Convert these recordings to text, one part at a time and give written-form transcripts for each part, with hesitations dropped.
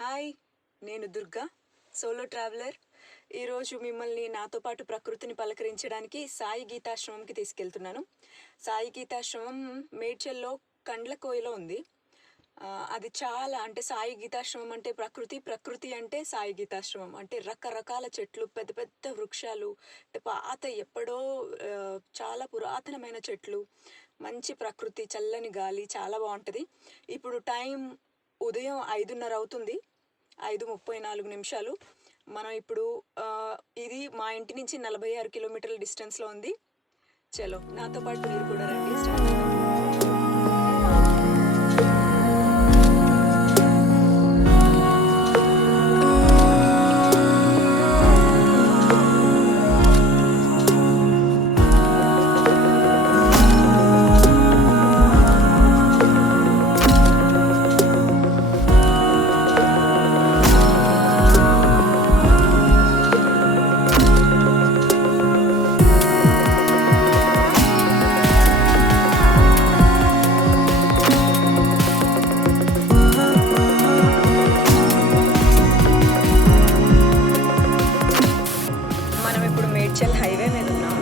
Hi, నేను Durga, solo traveller. ఈరోజు మిమ్మల్ని నాతో పాటు ప్రకృతిని పలకరించడానికి సాయి గీతాశ్రమంకి తీసుకెళ్తున్నాను. సాయి గీతాశ్రమం మేడ్చల్లో కండ్లకోయలో ఉంది. అది చాలా అంటే సాయి గీతాశ్రమం అంటే ప్రకృతి, ప్రకృతి అంటే సాయి గీతాశ్రమం. అంటే రకరకాల చెట్లు, పెద్ద పెద్ద వృక్షాలు, అంటే పాత ఎప్పుడో చాలా పురాతనమైన చెట్లు, మంచి ప్రకృతి, చల్లని గాలి చాలా బాగుంటుంది. ఇప్పుడు టైం ఉదయం 5:30 అవుతుంది. 5:34 మనం ఇప్పుడు ఇది మా ఇంటి నుంచి 46 కిలోమీటర్ల డిస్టెన్స్లో ఉంది. చలో నాతో పాటు మీరు కూడా రండి. స్టార్ట్ చేద్దాం. మనం ఇప్పుడు మేడ్చల్ హైవే మీద ఉన్నాం.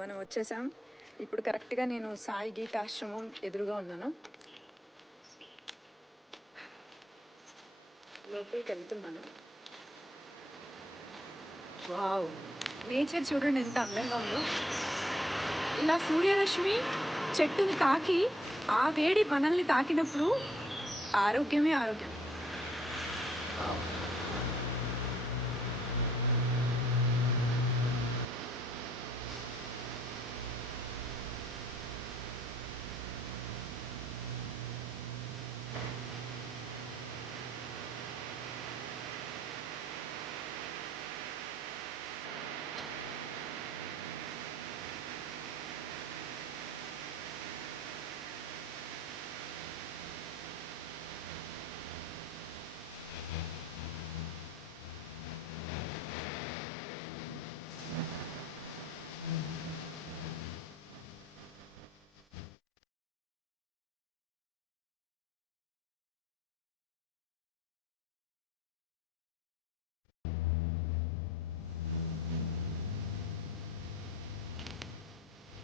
మనం వచ్చేసాం. ఇప్పుడు కరెక్ట్గా నేను సాయి గీతాశ్రమం ఎదురుగా ఉన్నాను. లోపలికి వెళ్తున్నాను. వావ్, నేచర్ చూడండి ఎంత అందంగా ఉందో. ఇలా సూర్యరశ్మి చెట్టుని తాకి ఆ వేడి మనల్ని తాకినప్పుడు ఆరోగ్యమే ఆరోగ్యం. వావ్.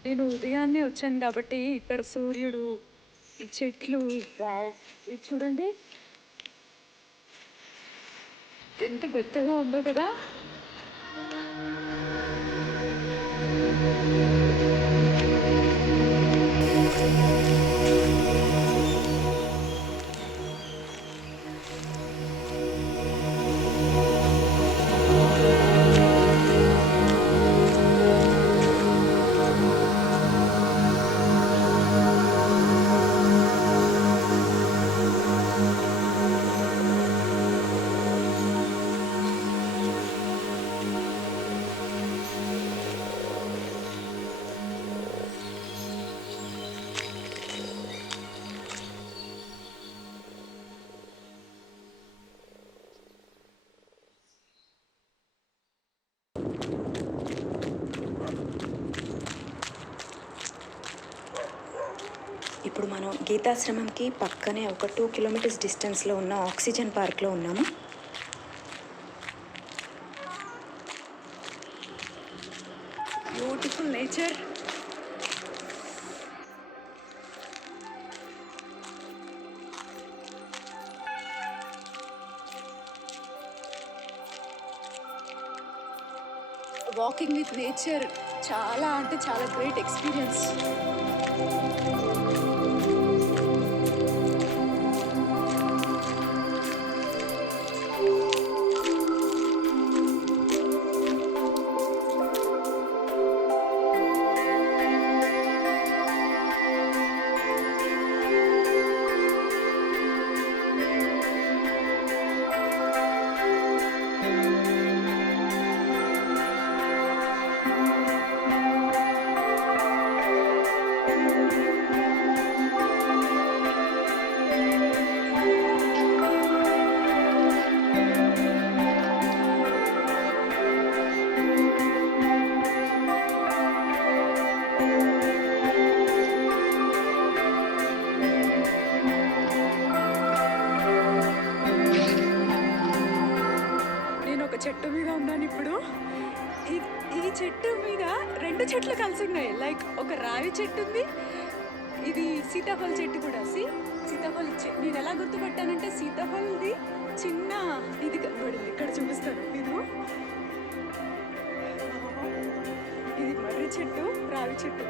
నేను ఉదయాన్నే వచ్చాను కాబట్టి ఇక్కడ సూర్యుడు, ఈ చెట్లు, ఇది చూడండి ఎంత పెద్దగా ఉందో కదా. ఇప్పుడు మనం గీతాశ్రమంకి పక్కనే ఒక 2 కిలోమీటర్స్ డిస్టెన్స్లో ఉన్న ఆక్సిజన్ పార్క్లో ఉన్నాము. Beautiful nature. Walking with nature చాలా అంటే చాలా గ్రేట్ ఎక్స్పీరియన్స్. చెట్టు మీద ఉన్నాను ఇప్పుడు. ఈ చెట్టు మీద 2 చెట్లు కలిసి ఉన్నాయి. లైక్ ఒక రావి చెట్టు ఉంది, ఇది సీతాఫల చెట్టు కూడా. సీతాఫల నేను ఎలా గుర్తుపట్టానంటే సీతాఫలది చిన్న ఇది కనబడింది. ఇక్కడ చూపిస్తాను. ఇది మర్రి చెట్టు, రావి చెట్టు.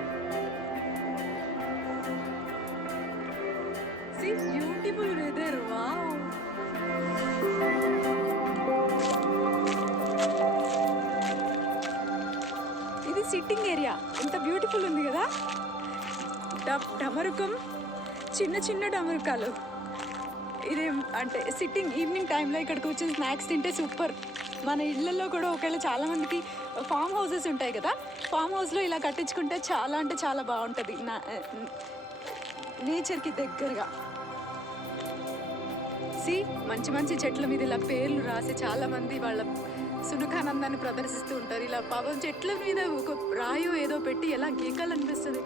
Beautiful weather. వావ్. ఇది సిట్టింగ్ ఏరియా. ఎంత బ్యూటిఫుల్ ఉంది కదా. డమరుకం, చిన్న చిన్న డమరుకాలు. ఇది అంటే సిట్టింగ్ ఈవినింగ్ టైంలో ఇక్కడికి వచ్చి స్నాక్స్ తింటే సూపర్. మన ఇళ్ళల్లో కూడా ఒకవేళ చాలామందికి ఫామ్ హౌసెస్ ఉంటాయి కదా, ఫామ్ హౌస్లో ఇలా కట్టించుకుంటే చాలా అంటే చాలా బాగుంటుంది. నేచర్కి దగ్గరగా. మంచి మంచి చెట్ల మీద ఇలా పేర్లు రాసి చాలామంది వాళ్ళ సునకానందాన్ని ప్రదర్శిస్తూ ఉంటారు. ఇలా పాపం చెట్ల మీద ఒక రాయో ఏదో పెట్టి ఎలా గీకాలనిపిస్తుంది.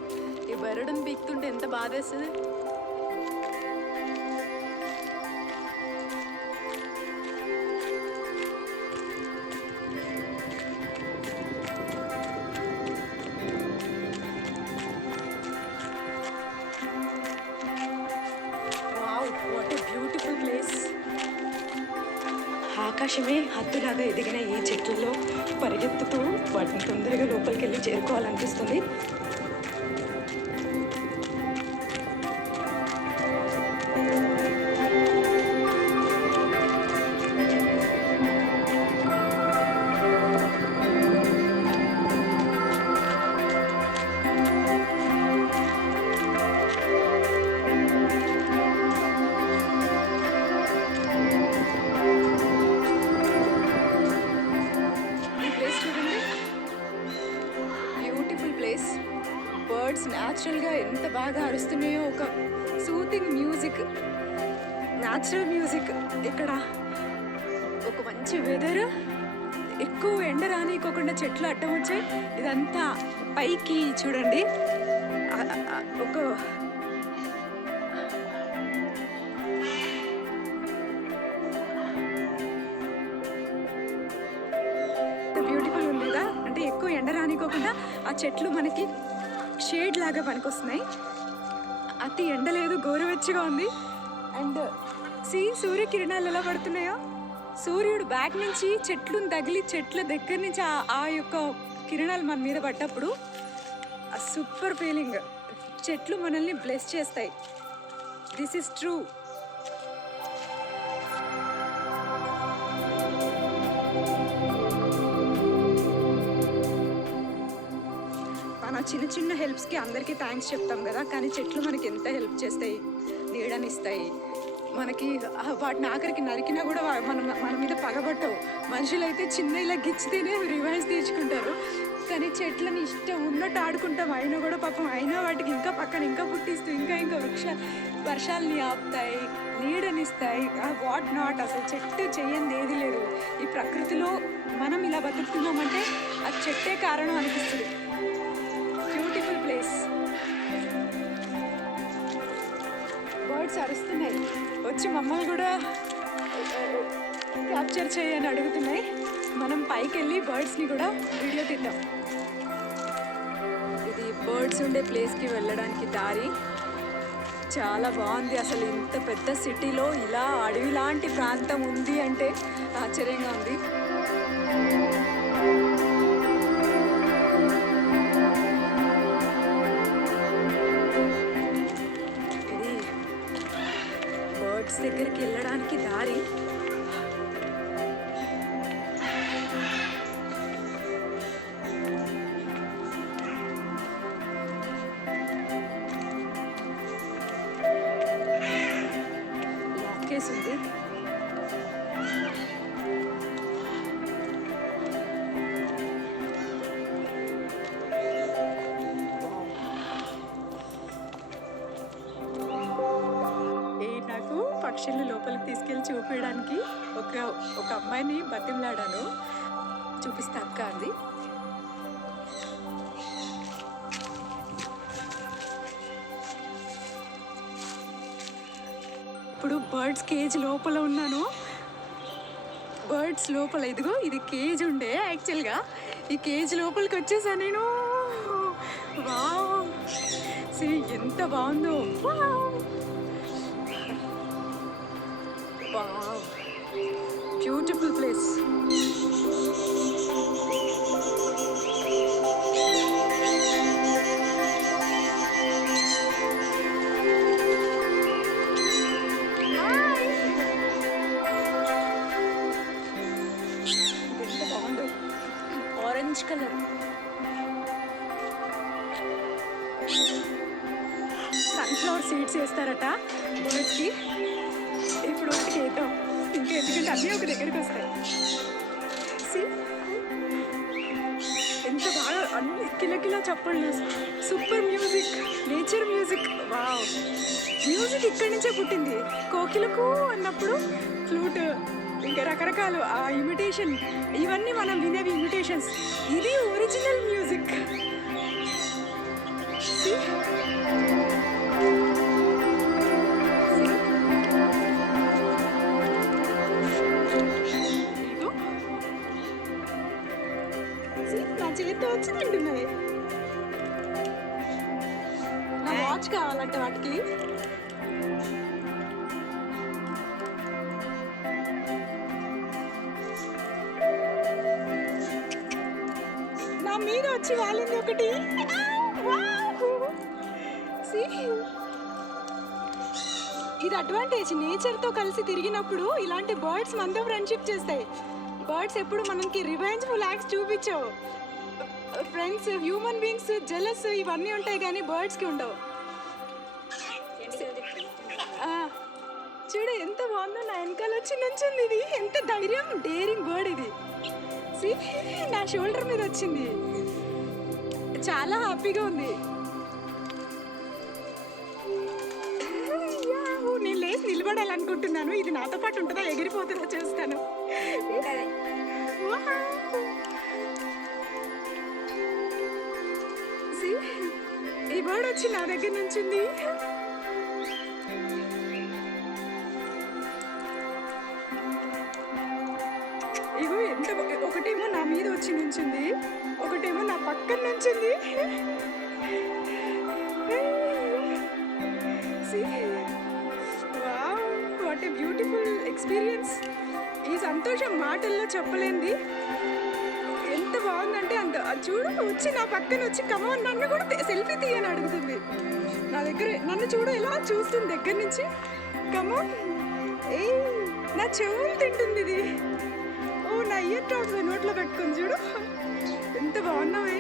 ఈ బెరడుని పీకుతుంటే ఎంత బాధేస్తుంది. Beautiful place. ఆకాశమే హద్దులాగా ఎదిగిన ఈ చెట్లలో పరిగెత్తుతూ వాటిని తొందరగా లోపలికి వెళ్ళి చేరుకోవాలనిపిస్తుంది. బర్డ్స్ న్యాచురల్గా ఎంత బాగా అరుస్తున్నాయో. ఒక సూతింగ్ మ్యూజిక్, న్యాచురల్ మ్యూజిక్. ఇక్కడ ఒక మంచి వెదర్, ఎక్కువ ఎండ రానికోకుండా చెట్లు అడ్డం వచ్చాయి. ఇదంతా పైకి చూడండి. ఒక బ్యూటిఫుల్ ఉంది కదా. అంటే ఎక్కువ ఎండ రానికోకుండా ఆ చెట్లు మనకి షేడ్ లాగా పనికొస్తున్నాయి. అతి ఎండ లేదు, గోరువెచ్చగా ఉంది. అండ్ సూర్యకిరణాలు ఎలా పడుతున్నాయో. సూర్యుడు బ్యాక్ నుంచి చెట్లను తగిలి చెట్ల దగ్గర నుంచి ఆ యొక్క కిరణాలు మన మీద పడ్డప్పుడు ఆ సూపర్ ఫీలింగ్. చెట్లు మనల్ని బ్లెస్ చేస్తాయి. This is true. చిన్న చిన్న హెల్ప్స్కి అందరికీ థ్యాంక్స్ చెప్తాం కదా, కానీ చెట్లు మనకి ఎంత హెల్ప్ చేస్తాయి, నీడనిస్తాయి మనకి. వాటిని ఆఖరికి నరికినా కూడా మన మీద పగబట్టవు. మనుషులైతే చిన్న ఇలా గిచ్చితేనే రివైన్స్ తీర్చుకుంటారు, కానీ చెట్లని ఇష్టం ఉన్నట్టు ఆడుకుంటాం. అయినా కూడా పాపం అయినా వాటికి ఇంకా పక్కన ఇంకా పుట్టిస్తూ ఇంకా వర్షాలని ఆపుతాయి, నీడనిస్తాయి. What not. అసలు చెట్టు చెయ్యంది ఏది లేదు ఈ ప్రకృతిలో. మనం ఇలా బతుకుతున్నామంటే ఆ చెట్టే కారణం అనిపిస్తుంది. Beautiful place. బర్డ్స్ అరుస్తున్నాయి, వచ్చి మమ్మల్ని కూడా క్యాప్చర్ చేయని అడుగుతున్నాయి. మనం పైకి వెళ్ళి బర్డ్స్ని కూడా వీడియో తీద్దాం. ఇది బర్డ్స్ ఉండే ప్లేస్కి వెళ్ళడానికి దారి. చాలా బాగుంది. అసలు ఇంత పెద్ద సిటీలో ఇలా అడవి లాంటి ప్రాంతం ఉంది అంటే ఆశ్చర్యంగా ఉంది. దగ్గరికి వెళ్ళడానికి దారి. లాకేస్ ఉంది. పక్షుల్ని లోపలికి తీసుకెళ్ళి చూపించడానికి ఒక అమ్మాయిని బతిమలాడాను. చూపిస్తా అక్క అంది. ఇప్పుడు బర్డ్స్ కేజ్ లోపల ఉన్నాను. బర్డ్స్ లోపల ఇదిగో ఇది కేజ్ ఉండే యాక్చువల్గా ఈ కేజ్ లోపలికి వచ్చేసా నేను. వావ్ సీ ఎంత బాగుందో. Wow beautiful place. Orange colour sunflower seeds వేస్తారట బర్డ్స్కి. ఇప్పుడు ఒకటి వేద్దాం ఇంకా, ఎందుకంటే అన్నీ ఒక దగ్గరికి వస్తాయి. ఎంత బాగా అన్ని కిలకిలా చప్పళ్ళు, super music, nature music. Wow music ఇక్కడి నుంచే పుట్టింది. కోకిలకు అన్నప్పుడు ఫ్లూట్, ఇంకా రకరకాలు ఆ ఇమిటేషన్, ఇవన్నీ మనం వినేవి ఇమిటేషన్స్. ఇది ఒరిజినల్ మ్యూజిక్. నా చేతితో వచ్చి తింటున్నది. నా వాచ్ కావాలంటే వాటికి. నా మీద వచ్చి వాలింది ఒకటి. ఇది అడ్వాంటేజ్. నేచర్తో కలిసి తిరిగినప్పుడు ఇలాంటి బర్డ్స్ మనతో ఫ్రెండ్షిప్ చేస్తాయి. బర్డ్స్ ఎప్పుడు మనకి రివెంజ్ఫుల్ యాక్ట్స్ చూపించవు. ఫ్రెండ్స్, హ్యూమన్ బీయింగ్స్ జెలస్ ఇవన్నీ ఉంటాయి కానీ బర్డ్స్కి ఉండవు. చూడు ఎంత బాగుందో, నా వెనకాల వచ్చి నుంచింది. ఇది ఎంత ధైర్యం, డేరింగ్ బర్డ్ ఇది. నా షోల్డర్ మీద వచ్చింది. చాలా హ్యాపీగా ఉంది. నేను లేచి నిలబడాలనుకుంటున్నాను. ఇది నాతో పాటు ఉంటుందా, ఎగిరిపోతుందా చూస్తాను. ఈ బర్డ్ వచ్చి నా దగ్గర నుంచింది. ఇగో ఎంత, ఒకటేమో నా మీద వచ్చి నుంచింది, ఒకటేమో నా పక్కన నుంచింది. Wow what a beautiful experience. ఈ సంతోషం మాటల్లో చెప్పలేంది. ఎంత బాగుందంటే అంత. చూడు వచ్చి నా పక్కన వచ్చి కమాన్ నన్ను కూడా సెల్ఫీ తీయని అడుగుతుంది. నా దగ్గర నన్ను చూడు ఎలా చూస్తుంది దగ్గర నుంచి. కమాన్ ఏ నా చెవులు తింటుంది ఇది. ఓ నా ఇయర్ టాప్స్ నోట్లో పెట్టుకుంది చూడు. ఎంత బాగున్నావే.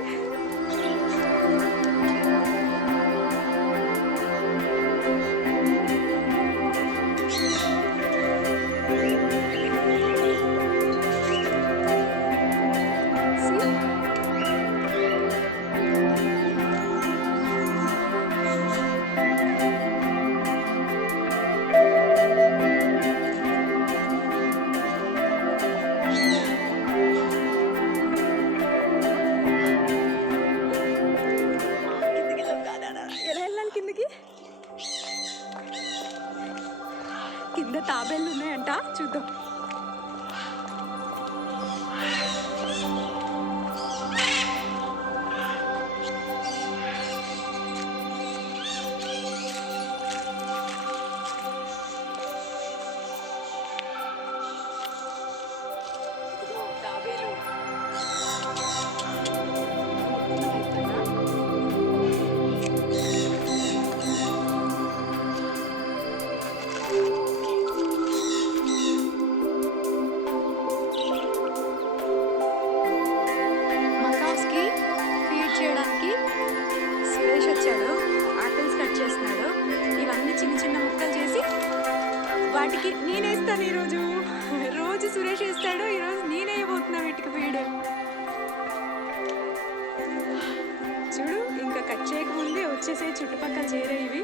కింద తాబేళ్ళు ఉన్నాయంట, చూద్దాం. తాబేలు వాటికి నేనేస్తాను. ఈరోజు రోజు సురేష్ వేస్తాడు, ఈరోజు నేనే వేయబోతున్నా వీటికి ఫీడ్. చూడు ఇంకా కట్ చేయకముందే వచ్చేసే చుట్టుపక్కల చేరే ఇవి.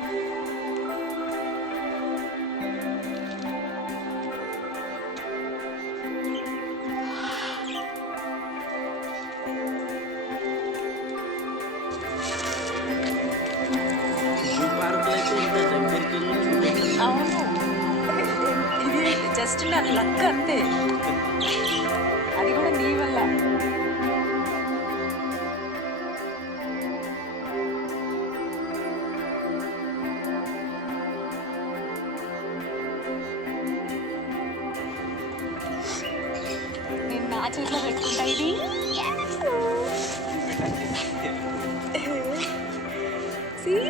అవును, ఇది జస్ట్ నాకు లక్ అంతే, అది కూడా నీ వల్ల. నేను నా చేతిలో పెట్టుకుంటా ఇది. See?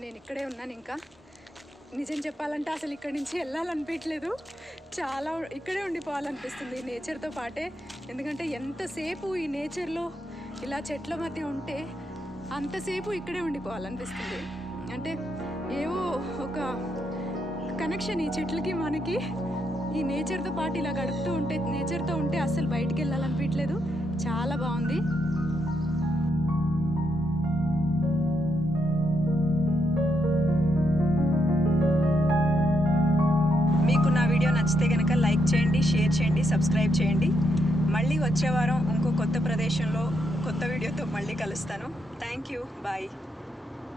నేను ఇక్కడే ఉన్నాను. ఇంకా నిజం చెప్పాలంటే అసలు ఇక్కడి నుంచి వెళ్ళాలనిపించలేదు, చాలా ఇక్కడే ఉండిపోవాలనిపిస్తుంది నేచర్తో పాటే. ఎందుకంటే ఎంతసేపు ఈ నేచర్లో ఇలా చెట్ల మధ్య ఉంటే అంతసేపు ఇక్కడే ఉండిపోవాలనిపిస్తుంది. అంటే ఏవో ఒక కనెక్షన్ ఈ చెట్లకి మనకి, ఈ నేచర్తో పాటు ఇలా గడుపుతూ ఉంటే, నేచర్తో ఉంటే అసలు బయటికి వెళ్ళాలనిపించలేదు. చాలా బాగుంది. మీకు నా వీడియో నచ్చితే కనుక లైక్ చేయండి, షేర్ చేయండి, సబ్స్క్రైబ్ చేయండి. మళ్ళీ వచ్చే వారం ఇంకో కొత్త ప్రదేశంలో కొత్త వీడియోతో మళ్ళీ కలుస్తాను. Thank you, bye.